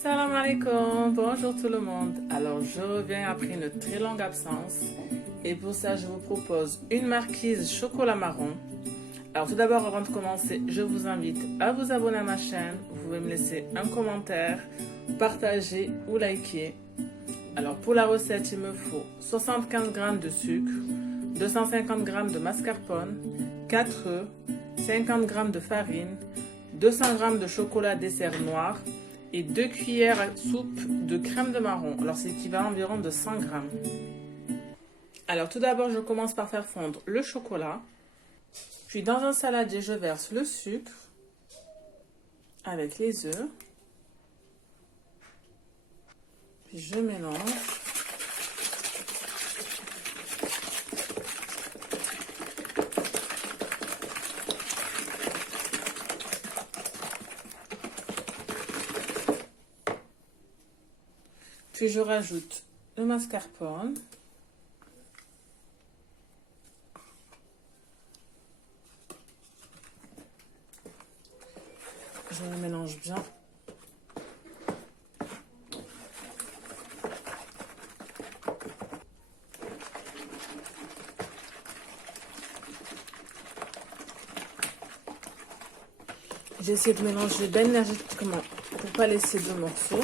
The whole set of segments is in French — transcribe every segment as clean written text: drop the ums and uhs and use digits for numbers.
Salam alaikum, bonjour tout le monde. Alors je reviens après une très longue absence et pour ça je vous propose une marquise chocolat marron. Alors tout d'abord avant de commencer, je vous invite à vous abonner à ma chaîne. Vous pouvez me laisser un commentaire, partager ou liker. Alors pour la recette, il me faut 75 g de sucre, 250 g de mascarpone, 4 œufs, 50 g de farine, 200 g de chocolat dessert noir et 2 cuillères à soupe de crème de marron. Alors c'est équivalent environ de 100 g. Alors tout d'abord, je commence par faire fondre le chocolat. Puis dans un saladier, je verse le sucre avec les œufs. Puis je mélange. Puis je rajoute le mascarpone. Je le mélange bien. J'essaie de mélanger bien énergiquement pour pas laisser de morceaux.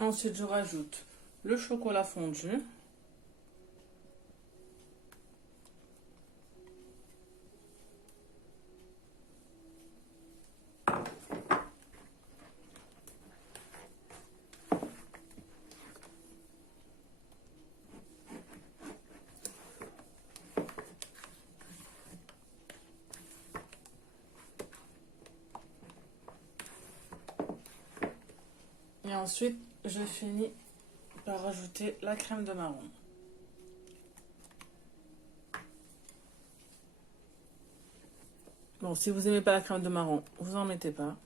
Ensuite, je rajoute le chocolat fondu. Et ensuite, je finis par rajouter la crème de marron. Bon, si vous n'aimez pas la crème de marron, vous n'en mettez pas.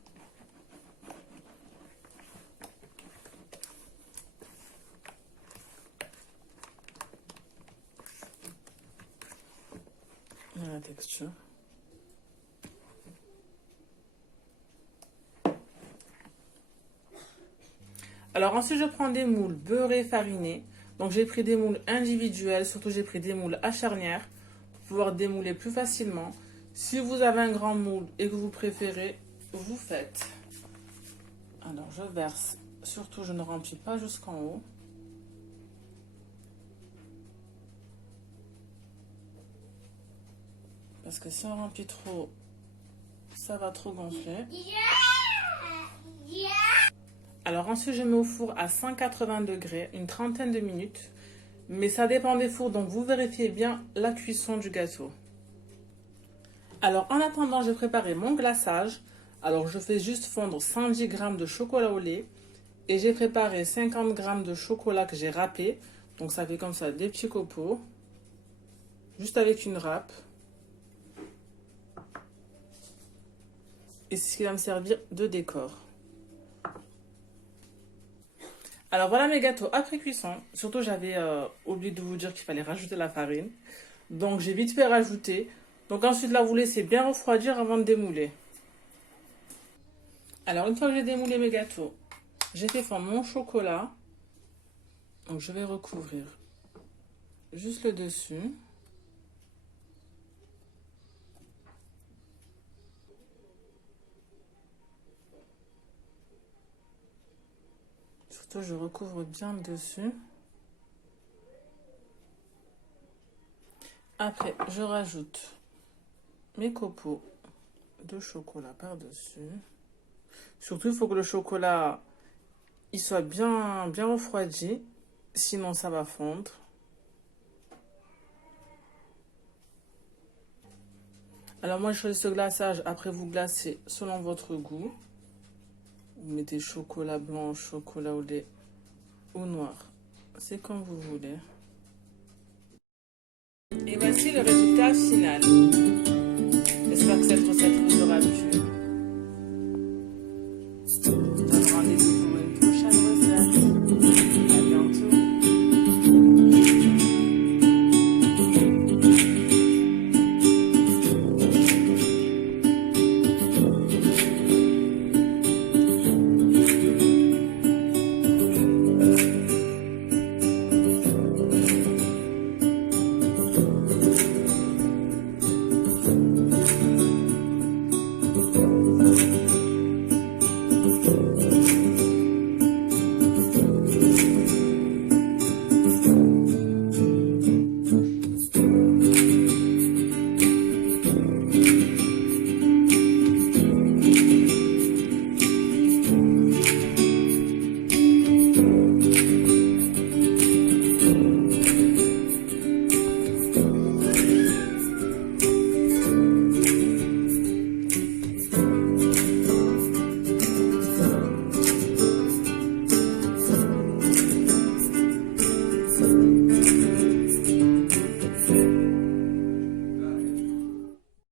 Voilà la texture. Alors ensuite, je prends des moules beurrés farinés. Donc j'ai pris des moules individuels, surtout j'ai pris des moules à charnière pour pouvoir démouler plus facilement. Si vous avez un grand moule et que vous préférez, vous faites. Alors je verse, surtout je ne remplis pas jusqu'en haut. Parce que si on remplit trop, ça va trop gonfler. Alors ensuite, je mets au four à 180 degrés, une trentaine de minutes. Mais ça dépend des fours, donc vous vérifiez bien la cuisson du gâteau. Alors en attendant, j'ai préparé mon glaçage. Alors je fais juste fondre 110 g de chocolat au lait. Et j'ai préparé 50 g de chocolat que j'ai râpé. Donc ça fait comme ça des petits copeaux. Juste avec une râpe. Et c'est ce qui va me servir de décor. Alors voilà mes gâteaux après cuisson. Surtout j'avais oublié de vous dire qu'il fallait rajouter la farine. Donc j'ai vite fait rajouter. Donc ensuite là vous laissez bien refroidir avant de démouler. Alors une fois que j'ai démoulé mes gâteaux, j'ai fait fondre mon chocolat. Donc je vais recouvrir juste le dessus. Surtout je recouvre bien le dessus. Après je rajoute mes copeaux de chocolat par-dessus. Surtout il faut que le chocolat il soit bien refroidi, sinon ça va fondre. Alors moi je choisis ce glaçage, après vous glacez selon votre goût. Vous mettez chocolat blanc, chocolat au lait ou noir. C'est comme vous voulez. Et voici le résultat final. J'espère que cette recette vous aura plu.